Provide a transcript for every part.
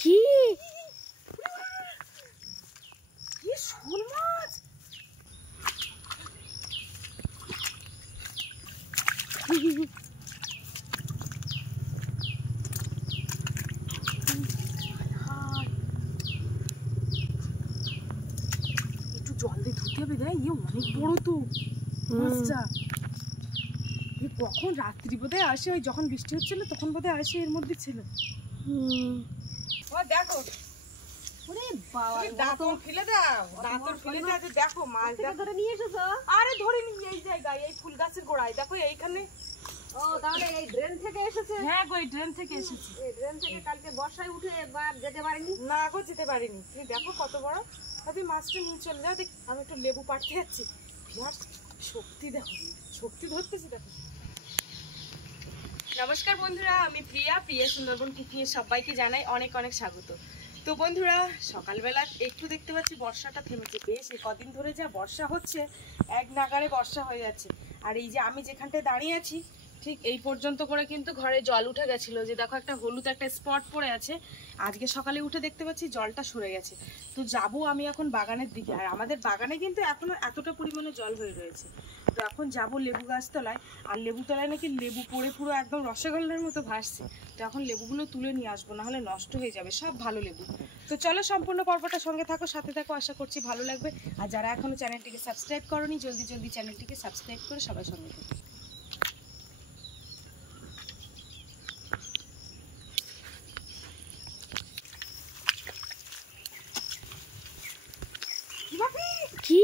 কি শোল মাছ? একটু জল দিয়ে ধুতে হবে রে, ইয়ে অনেক বড় তো মাছটা। কখন রাত্রি বোধহয় আসে, ওই যখন বৃষ্টি হচ্ছিল তখন বোধহয় আসে, এর মধ্যে ছিল। দেখো দাঁতর ফেলে দাও, দাঁতর ফেলে দাও। দেখো মাছ ধরে নিয়ে এসেছো? আরে ধরে নিয়ে এই জায়গায়, এই ফুল গাছের গোড়ায় দেখো এইখানে। ও তাহলে এই ড্রেন থেকে এসেছে? হ্যাঁ গো, এই ড্রেন থেকে এসেছে। এই ড্রেন থেকে কালকে বর্ষায় উঠে এবার যেতে পারিনি? না গো, যেতে পারিনি। তুমি দেখো কত বড়। তুমি মাছটা নিয়ে চলে যাও। দেখ আমি একটু লেবু পাড়তে যাচ্ছি। বিরাট শক্তি, দেখো শক্তি ধরতেছি দেখো। নমস্কার বন্ধুরা, আমি প্রিয়া সুন্দরবন কুকিংয়ে সবাইকে জানাই অনেক অনেক স্বাগত। তো বন্ধুরা, সকালবেলা একটু দেখতে পাচ্ছি বর্ষাটা থেমেছে। বেশ কদিন ধরে যা বর্ষা হচ্ছে, এক নাগাড়ে বর্ষা হয়ে যাচ্ছে। আর এই যে আমি যেখানটায় দাঁড়িয়ে আছি ঠিক এই পর্যন্ত করে কিন্তু ঘরে জল উঠে গেছিলো। যে দেখো একটা হলুদ একটা স্পট পড়ে আছে। আজকে সকালে উঠে দেখতে পাচ্ছি জলটা সরে গেছে। তো যাবো আমি এখন বাগানের দিকে। আর আমাদের বাগানে কিন্তু এখনো এতটা পরিমাণে জল হয়ে রয়েছে। তো এখন যাবো লেবু গাছতলায়। আর লেবু তলায় নাকি লেবু পড়ে পুরো একদম রসগোল্লার মতো ভাসছে। তো এখন লেবুগুলো তুলে নিয়ে আসবো, নাহলে নষ্ট হয়ে যাবে সব ভালো লেবু। তো চলো সম্পূর্ণ পর্বটা সঙ্গে থাকো, সাথে থাকো, আশা করছি ভালো লাগবে। আর যারা এখনো চ্যানেলটিকে সাবস্ক্রাইব করোনি, জলদি জলদি চ্যানেলটিকে সাবস্ক্রাইব করে সবাই সঙ্গে থাকো। কি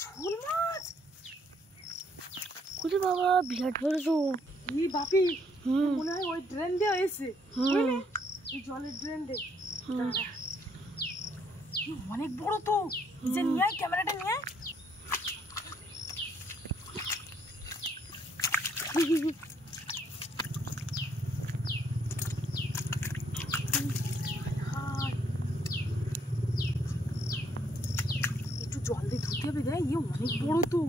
শোল মাছ? কুড়ি বাবা, বিরাট বড় তো। এই বাপি, মনে হয় ওই ড্রেন দিয়ে এসে, এই জলের ড্রেন দিয়ে। অনেক বড় তো। যে নিয়ে আয়, ক্যামেরাটা নিয়ে আয়। একটু জল দিয়ে ধুতে হবে রে, ইয়ে অনেক বড় তো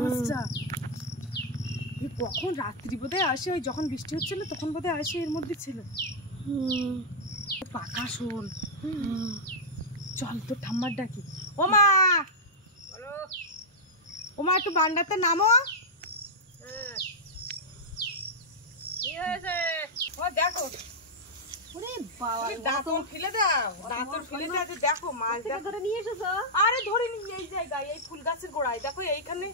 মাছটা। কখন রাত্রি বোধহয় আসে, ওই যখন বৃষ্টি হচ্ছিল তখন বোধহয় আসে, এর মধ্যে ছিল। পাকা শোল। চল তো ঠাম্মার ডাকি। ও মা, ও মা একটু বান্ডাতে নামো। ও দেখো, দাঁতর ফেলে দাও, দাঁতর ফেলে দাও। দেখো মাছ ধরে নিয়ে এসেছো? আরে ধরে নিয়ে এই জায়গায়, এই ফুল গাছের গোড়ায় দেখো এইখানে।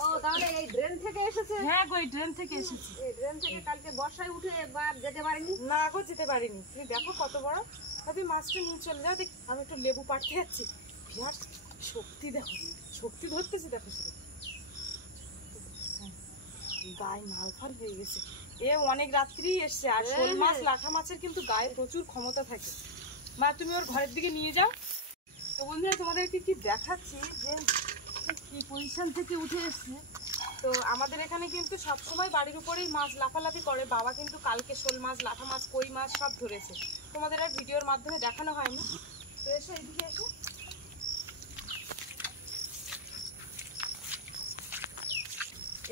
ও তাহলে এই ড্রেন থেকে এসেছে? হ্যাঁ গো, এই ড্রেন থেকে এসেছে। এই ড্রেন থেকে কালকে বর্ষায় উঠে এবার যেতে পারিনি? না গো, যেতে পারিনি। তুমি দেখো কত বড়। তুমি মাছটা নিয়ে চলে যাও। দেখ আমি একটু লেবু পাড়তে যাচ্ছি। বিরাট শক্তি, দেখো শক্তি ধরতেছি দেখো। গায়ে মাল ফাল হয়ে গেছে। এ অনেক রাত্রি এসছে। আর শোল মাছ লাঠা মাছের কিন্তু গায়ে প্রচুর ক্ষমতা থাকে। মা তুমি ওর ঘরের দিকে নিয়ে যাও। তো বন্ধুরা, তোমাদেরকে কি দেখাচ্ছি যে কি পজিশন থেকে উঠে এসছে। তো আমাদের এখানে কিন্তু সবসময় বাড়ির উপরেই মাছ লাফালাফি করে। বাবা কিন্তু কালকে শোল মাছ, লাঠা মাছ, কই মাছ সব ধরেছে। তোমাদের আর ভিডিওর মাধ্যমে দেখানো হয়নি। তো এসো এদিকে এসো।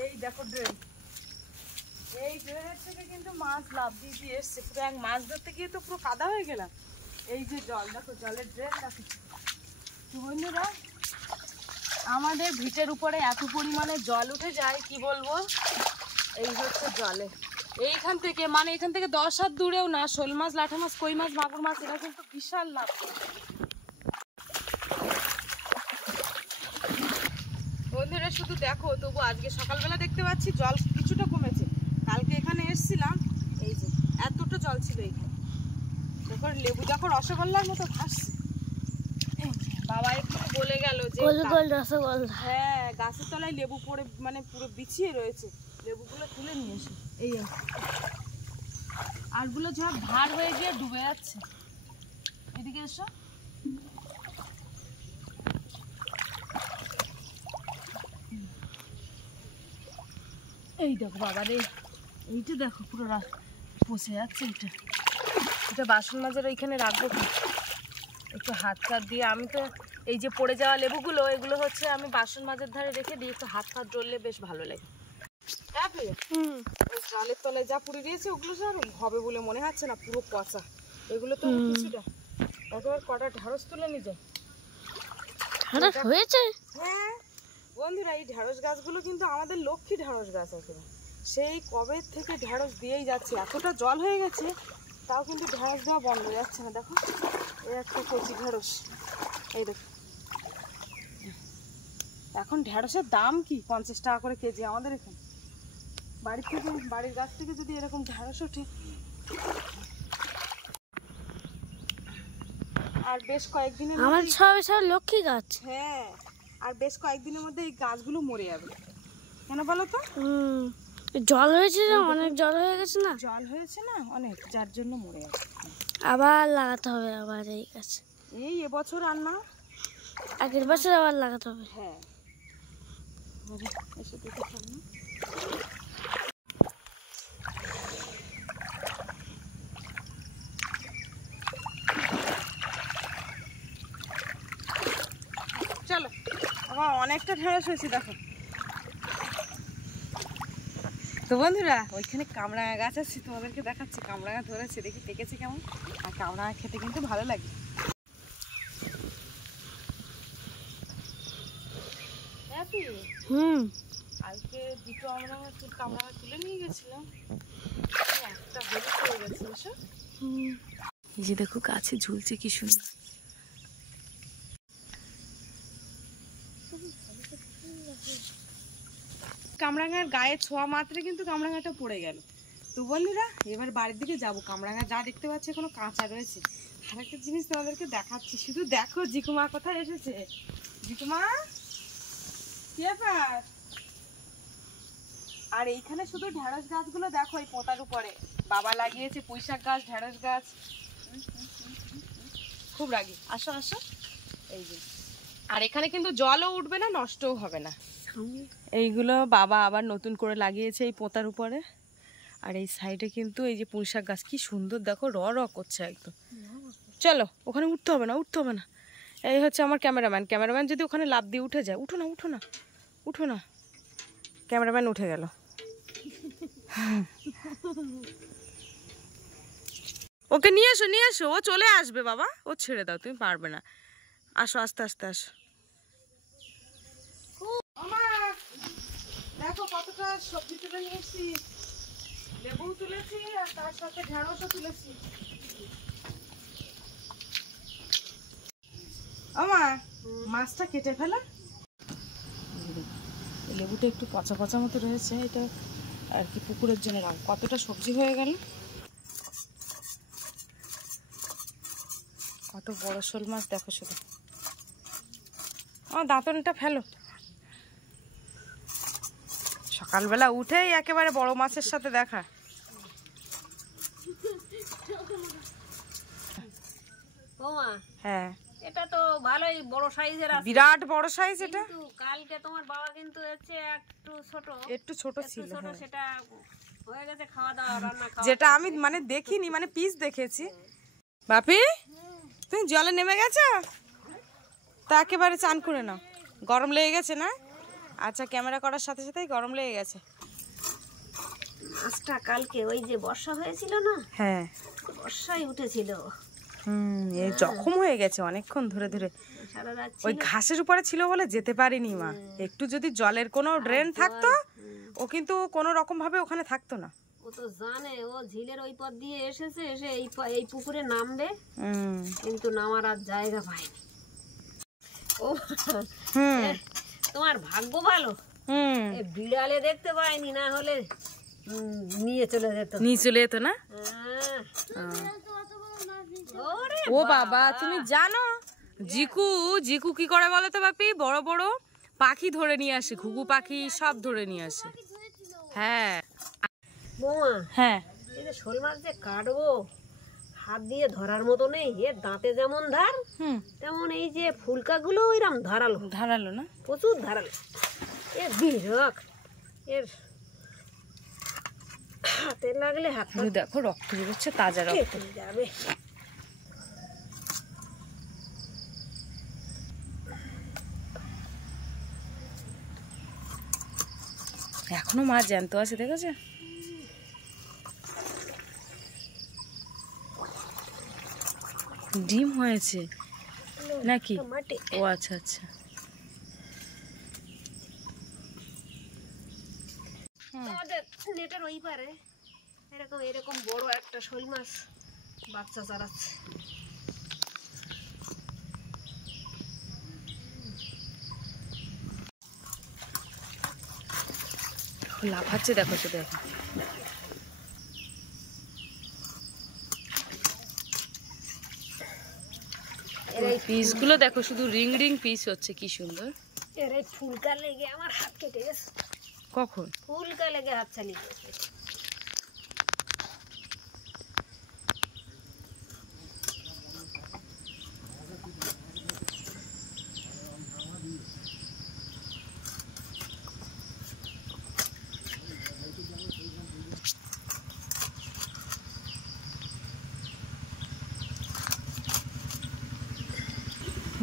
এই দেখো ড্রেন, এই ড্রেনের থেকে কিন্তু মাছ লাফ দিয়ে এসছে। পুরো এক মাছ ধরতে গিয়ে তো পুরো কাদা হয়ে গেলাম। এই যে জল দেখো, জলের ড্রেন দেখো। তো বন্ধুরা, আমাদের ভিটের উপরে এত পরিমাণে জল উঠে যায় কি বলবো। এই হচ্ছে জলে এইখান থেকে, মানে এখান থেকে 10 হাত দূরেও না শোল মাছ, লাঠা মাছ, কই মাছ, মাগুর মাছ, এরা কিন্তু বিশাল লাভ। বন্ধুরা শুধু দেখো, তবু আজকে সকালবেলা দেখতে পাচ্ছি জল কিছুটা কমেছে। কালকে এখানে এসছিলাম, এই যে এতটা জল ছিল এখানে। দেখো লেবু দেখো রসগোল্লার মতো ভাসছে। বাবা একটু বলে গেল যে হ্যাঁ, গাছের তলায় লেবু পড়ে মানে পুরো বিছিয়ে রয়েছে। লেবুগুলো তুলে নিয়ে এসো। এই আরগুলো সব ভার হয়ে গিয়ে ডুবে যাচ্ছে। এদিকে এসো। এই দেখো বাবা রে, এইটা দেখো পুরো পচে যাচ্ছে। এটা বাসন মাজার ওইখানে রাখবো একটু হাত ফাত দিয়ে। আমি তো এই যে পড়ে যাওয়া লেবুগুলো, এগুলো হচ্ছে আমি বাসন মাজার ধারে রেখে দিই, একটু হাত ফাত ডললে বেশ ভালো লাগে। হ্যাঁ প্রিয়া, ওই চালের তলায় যা পুড়ে দিয়েছে ওগুলো আর হবে বলে মনে হচ্ছে না, পুরো পচা। এগুলো তো কিছুটা একেবারে কটা ঢেঁড়স তুলে নিয়ে যায়। হয়েছে। হ্যাঁ বন্ধুরা, এই ঢেঁড়স গাছগুলো কিন্তু আমাদের লক্ষ্মী ঢেঁড়স গাছ একেবারে। সেই কবে থেকে ঢেঁড়স দিয়েই যাচ্ছে, এতটা জল হয়ে গেছে তাও কিন্তু ঢেঁড়স দেওয়া বন্ধ হয়ে যাচ্ছে না। দেখো এই একটা কচি ঢেঁড়স, এই দেখো। এখন ঢেঁড়সের দাম কি 50 টাকা করে কেজি আমাদের এখানে। বাড়ির গাছ থেকে যদি এরকম ঢেঁড়স ওঠে, আর বেশ কয়েকদিনের আমার মধ্যেই- সব লক্ষ্মী গাছ। হ্যাঁ, আর বেশ কয়েকদিনের মধ্যে এই গাছগুলো মরে যাবে। কেন বলো তো? জল হয়েছে না, অনেক জল হয়ে গেছে না, জল হয়েছে না অনেক, যার জন্য মরে যাবে। আবার লাগাতে হবে আবার এই গাছ। এই এবছর আর না, আগের বছর আবার লাগাতে হবে। হ্যাঁ এসে দেখে সামনে। চলো, আমার অনেকটা ঢেঁড়স হয়েছে দেখো। তো বন্ধুরা, ওইখানে কামরাঙা গাছ আছে, তোমাদেরকে দেখাচ্ছি। কামরাঙা ধরেছে, দেখি পেকেছে কেমন। আর কামরাঙা খেতে কিন্তু ভালো লাগে। কালকে দুটো কামরাঙা তুলে নিয়ে গেছিলাম, একটা হলুদ হয়ে গেছে। এসো, এই যে দেখো গাছে ঝুলছে কি সুন্দর। কামরাঙার গায়ে ছোঁয়া মাত্রে কিন্তু কামরাঙাটা পড়ে গেল। তো বন্ধুরা, এবার বাড়ির দিকে যাবো। কামরাঙা যা দেখতে পাচ্ছি এখনো কাঁচা রয়েছে। আর একটা জিনিস তোমাদেরকে দেখাচ্ছি, শুধু দেখো জিকুমা কোথায় এসেছে। জিকুমা, কি ব্যাপার? আর এইখানে শুধু ঢেঁড়স গাছগুলো দেখো, এই পোতার উপরে বাবা লাগিয়েছে পুঁইশাক গাছ, ঢেঁড়স গাছ। খুব রাগি। আসো আসো, এই যে। আর এখানে কিন্তু জলও উঠবে না, নষ্টও হবে না। এইগুলো বাবা আবার নতুন করে লাগিয়েছে এই পোতার উপরে। আর এই সাইডে কিন্তু এই যে পুঁইশাক গাছ, কি সুন্দর দেখো, র র করছে একদম। চলো, ওখানে উঠতে হবে না, উঠতে হবে না। এই হচ্ছে আমার ক্যামেরাম্যান যদি ওখানে লাফ দিয়ে উঠে যায়। উঠো না, উঠো না, উঠো না। ক্যামেরাম্যান উঠে গেল। ওকে নিয়ে এসো, নিয়ে এসো, ও চলে আসবে বাবা, ও ছেড়ে দাও, তুমি পারবে না। আসো, আস্তে আস্তে আসো। দেখো কতটা সবজি তুলে নিয়েছি, লেবু তুলেছি আর তার সাথে ঢেঁড়সও তুলেছি। আমার মাছটা কেটে ফেলা, লেবুটা একটু পচা পচা মতো রয়েছে, এটা আর কি পুকুরের জন্য রাখ। কতটা সবজি হয়ে গেল, কত বড় শোল মাছ দেখো শুধু। আমার দাঁতনটা ফেলো। সকালবেলা উঠেই একেবারে বড় মাছের সাথে দেখা। হ্যাঁ, এটা তো ভালোই বড় সাইজের আছে, বিরাট বড় সাইজ এটা। কিন্তু কালকে তোমার বাবা কিন্তু হচ্ছে একটু ছোট ছিল, হ্যাঁ। সেটা হয়ে গেছে খাওয়া দাওয়া, রান্না খাওয়া। যেটা আমি মানে দেখিনি, মানে পিস দেখেছি। বাপি, তুমি জলে নেমে গেছো? তা একেবারে চান করে নাও, গরম লেগে গেছে না? আচ্ছা, ক্যামেরা করার সাথে সাথেই গরম লেগে গেছে। মাছটা কালকে ওই যে বর্ষা হয়েছিল না, হ্যাঁ, বর্ষায় উঠেছিল। এই জখম হয়ে গেছে অনেকক্ষণ ধরে ধরে। সারা রাত ওই ঘাসের উপরে ছিল বলে যেতে পারিনি মা। একটু যদি জলের কোনো ড্রেন থাকতো, ও কিন্তু কোনো রকম ভাবে ওখানে থাকতো না। ও তো জানে, ও ঝিলের ওই পথ দিয়ে এসেছে, এসে এই পুকুরে নামবে, কিন্তু নামার আর জায়গা পায়নি। ও তোমার ভাগ্য ভালো, বিড়ালে দেখতে পাইনি, না হলে নিয়ে চলে যেত না। ও বাবা, তুমি জানো জিকু কি করে বলো তো বাপি? বড় বড় পাখি ধরে নিয়ে আসে, ঘুঘু পাখি সব ধরে নিয়ে আসে। হ্যাঁ বৌমা, হ্যাঁ, এই যে শোল মাছ যে কাটবো, হাত দিয়ে ধরার মতো নেই। এর দাঁতে যেমন ধার, তেমন এই যে ফুলকাগুলো ওইরকম ধারালো না, প্রচুর ধারালো। এর বিরক, এর হাতে লাগলে হাত দেখো রক্ত বেরোচ্ছে, তাজা রক্ত যাবে। এখন এখনো মাছ জ্যান্ত আছে, দেখেছো ডিম হয়েছে নাকি? ও আচ্ছা আচ্ছা। আমাদের নেটের ওই পারে এরকম বড় একটা শোল মাছ বাচ্চা চালাচ্ছে। লাফাচ্ছে দেখো তো, দেখো পিসগুলো দেখো, শুধু রিং রিং পিস হচ্ছে, কি সুন্দর। এর এই ফুলকা লেগে আমার হাত কেটে গেছে। কখন? ফুলকা লেগে হাত চালিয়ে গেছে।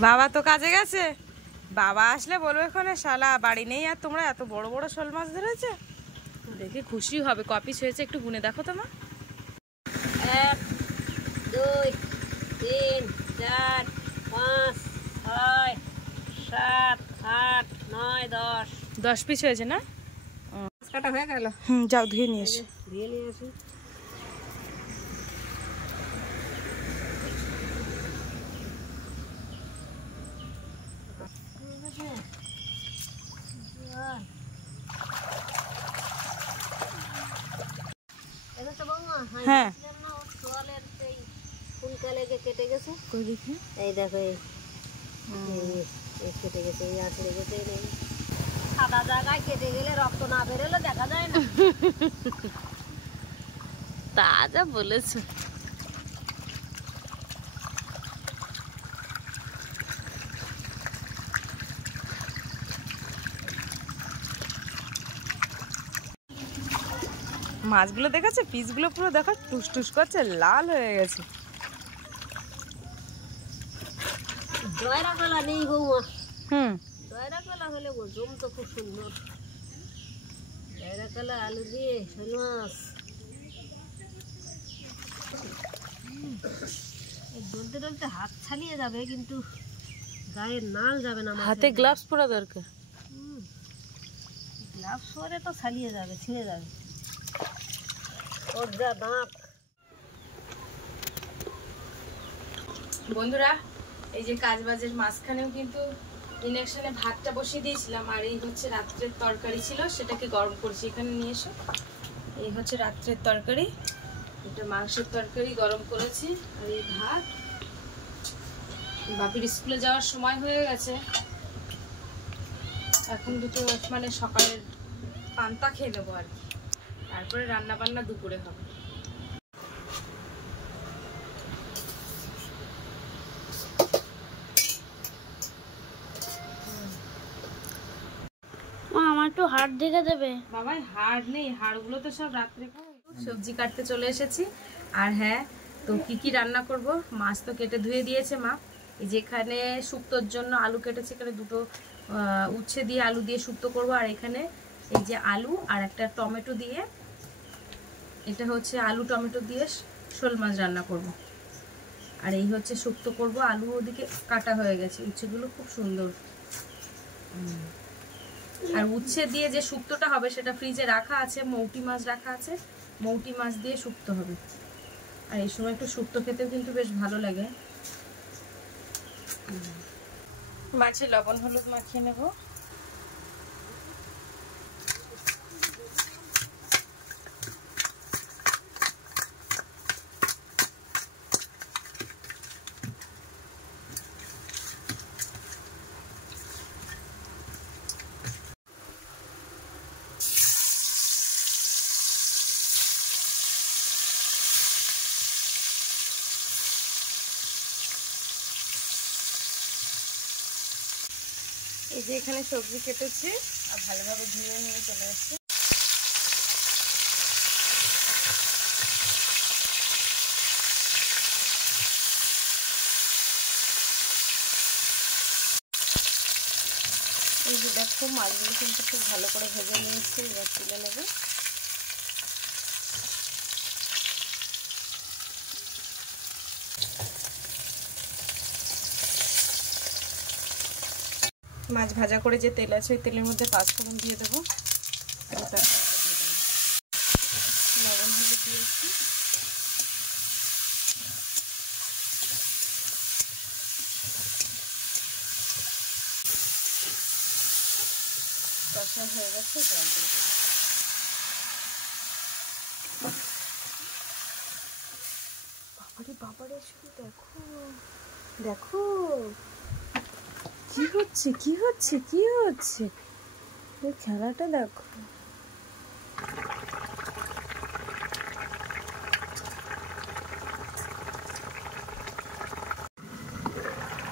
বাবা তো কাজে গেছে, বাবা আসলে বলবো এখানে শালা বাড়ি নেই আর তোমরা এত বড় বড় শোল মাছ ধরেছে। দেখে খুশি হবে। কপিস হয়েছে একটু গুনে দেখো তো মা। 1 2 3 4 5 6 7 8 9 10 10 পিস হয়েছে না? কাটা হয়ে গেল। যাও ধুয়ে নিয়ে এসো। ধুয়ে নিয়ে আসি। হ্যাঁ ফুলকা লেগে কেটে গেছে। এই দেখো এই কেটে গেছে, এই আঁচড়ে গেছে। সাদা জায়গায় কেটে গেলে রক্ত না বেরোলে দেখা যায় না। তা যা বলেছো। মাছগুলো দেখেছো, পিসগুলো পুরো দেখো টুস টুস করছে, লাল হয়ে গেছে। জয়রা কলা নেই বৌমা। জয়রা কলা হলে জমতো খুব সুন্দর। জয়রা কলা আলু দিয়ে শোল মাছ ডলতে ডলতে হাত ছালিয়ে যাবে, কিন্তু গায়ের নাল যাবে না। হাতে গ্লাভস পরা দরকার। গ্লাভস পরে তো ছালিয়ে যাবে, ছিঁড়ে যাবে। ওর যা দাঁত। বন্ধুরা, এই যে কাজ বাজের মাঝখানেও কিন্তু ইন্ডাকশনে ভাতটা বসিয়ে দিয়েছিলাম, আর এই হচ্ছে রাত্রের তরকারি ছিল, সেটাকে গরম করছি। এখানে নিয়ে এসো। এই হচ্ছে রাত্রের তরকারি, এটা মাংসের তরকারি গরম করেছি। আর এই ভাত। বাপির স্কুলে যাওয়ার সময় হয়ে গেছে, এখন দুটো মানে সকালের পান্তা খেয়ে নেবো আর কি, তারপরে রান্না বান্না দুপুরে হবে। আমার একটু হাড় দেখে দেবে। বাবাই হাড় নেই, হাড়গুলো তো সব রাত্রে খাবো। সবজি কাটতে চলে এসেছি। আর হ্যাঁ, তো কি কি রান্না করব, মাছ তো কেটে ধুয়ে দিয়েছে মা। এই যেখানে শুক্তোর জন্য আলু কেটেছে, এখানে দুটো উচ্ছে দিয়ে আলু দিয়ে শুক্তো করব। আর এখানে এই যে আলু আর একটা টমেটো দিয়ে, এটা হচ্ছে আলু টমেটো দিয়ে শোল মাছ রান্না করব। আর এই হচ্ছে শুক্তো করব। আলু ওদিকে কাটা হয়ে গেছে, উচ্ছেগুলো খুব সুন্দর। আর উচ্ছে দিয়ে যে শুক্তোটা হবে সেটা ফ্রিজে রাখা আছে, মৌটি মাছ রাখা আছে, মৌটি মাছ দিয়ে শুক্তো হবে। আর এই সময় একটু শুক্তো খেতেও কিন্তু বেশ ভালো লাগে। মাছে লবণ হলুদ মাখিয়ে নেব। এই যে এখানে সবজি কেটেছি আর ভালোভাবে ধুয়ে নিয়ে চলে এসেছি। এই যে দেখো মাছগুলো কিন্তু খুব ভালো করে ভেজে নিয়েছি, এবার তুলে নেবে। মাছ ভাজা করে যে তেল আছে ওই তেলের মধ্যে 5 ফোড়ন দিয়ে দেবো, লবণ হলুদ দিয়েছি, কষা হয়ে গেছে, জল দিয়ে দেবো। বাবারে বাবারে, শুধু দেখো দেখো কি হচ্ছে কি হচ্ছে কি হচ্ছে, এই খেলাটা দেখো।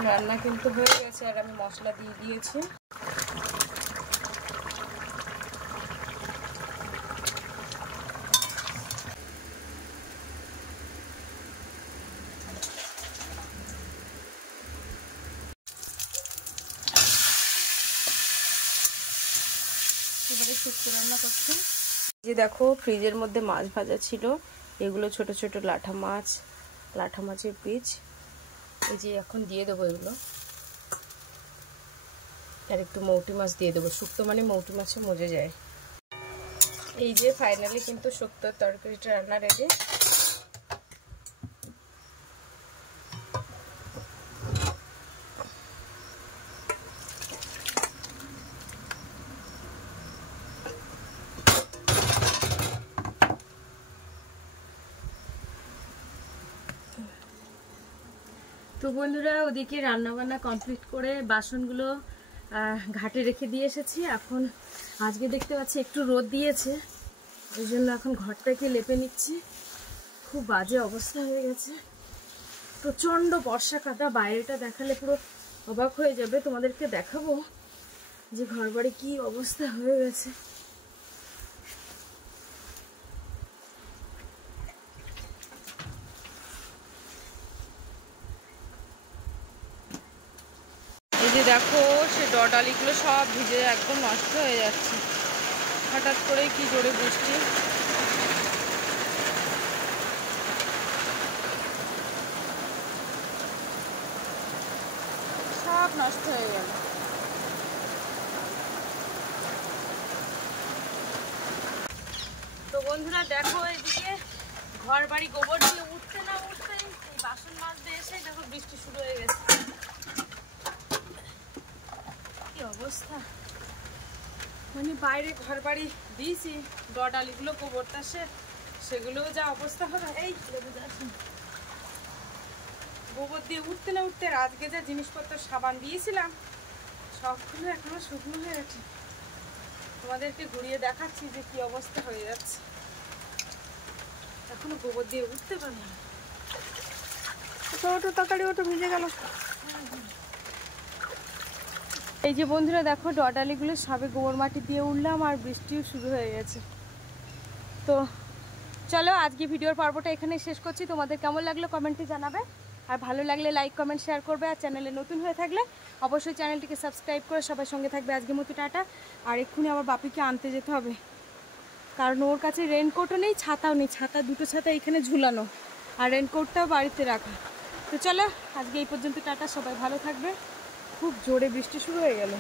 রান্না কিন্তু হয়ে গেছে আর আমি মশলা দিয়ে দিয়েছি। এবারে শুক্তো রান্না করছি। যে দেখো ফ্রিজের মধ্যে মাছ ভাজা ছিল, এগুলো ছোট ছোট লাঠা মাছের পিস, এই যে এখন দিয়ে দেবো এগুলো, আর একটু মৌটি মাছ দিয়ে দেবো। শুক্তো মানে মৌটি মাছে মজে যায়। এই যে ফাইনালি কিন্তু শুক্তোর তরকারিটা রান্না রেডি। তো বন্ধুরা, ওদিকে রান্নাবান্না কমপ্লিট করে বাসনগুলো ঘাটে রেখে দিয়ে এসেছি। এখন আজকে দেখতে পাচ্ছি একটু রোদ দিয়েছে, ওই জন্য এখন ঘরটাকে লেপে নিচ্ছি। খুব বাজে অবস্থা হয়ে গেছে, প্রচণ্ড বর্ষা কাদা। বাইরেটা দেখালে পুরো অবাক হয়ে যাবে, তোমাদেরকে দেখাবো যে ঘর বাড়ি কী অবস্থা হয়ে গেছে। এই যে দেখো সে ডালিগুলো সব ভিজে একদম নষ্ট হয়ে যাচ্ছে। হঠাৎ করে কি জোরে বৃষ্টি, সব নষ্ট হয়ে গেল। তো বন্ধুরা দেখো, এইদিকে ঘর বাড়ি গোবর দিয়ে উঠতে না উঠতে এই বাসন মাজতে এসে দেখো বৃষ্টি শুরু হয়ে গেছে। অবস্থা মানে বাইরে ঘর বাড়ি দিয়েছি, ডালিগুলো গোবরটা সেগুলোও যা অবস্থা হবে। এই গোবর দিয়ে উঠতে না উঠতে আজকে যা জিনিসপত্র সাবান দিয়েছিলাম সবগুলো এখনো শুকনো হয়ে গেছে। তোমাদেরকে ঘুরিয়ে দেখাচ্ছি যে কি অবস্থা হয়ে যাচ্ছে। এখনো গোবর দিয়ে উঠতে পারি না, ওটা তরকারি ওটা ভিজে গেল। এই যে বন্ধুরা দেখো, ডালিগুলো সবে গোবর মাটি দিয়ে উঠলাম আর বৃষ্টিও শুরু হয়ে গেছে। তো চলো আজকে ভিডিওর পর্বটা এখানে শেষ করছি। তোমাদের কেমন লাগলো কমেন্টে জানাবে, আর ভালো লাগলে লাইক কমেন্ট শেয়ার করবে, আর চ্যানেলে নতুন হয়ে থাকলে অবশ্যই চ্যানেলটিকে সাবস্ক্রাইব করে সবার সঙ্গে থাকবে। আজকের মতো টাটা। আর এক্ষুনি আমার বাপিকে আনতে যেতে হবে, কারণ ওর কাছে রেনকোটও নেই, ছাতাও নেই। দুটো ছাতা এখানে ঝুলানো, আর রেনকোটটাও বাড়িতে রাখা। তো চলো আজকে এই পর্যন্ত টাটা, সবাই ভালো থাকবে। খুব জোরে বৃষ্টি শুরু হয়ে গেল।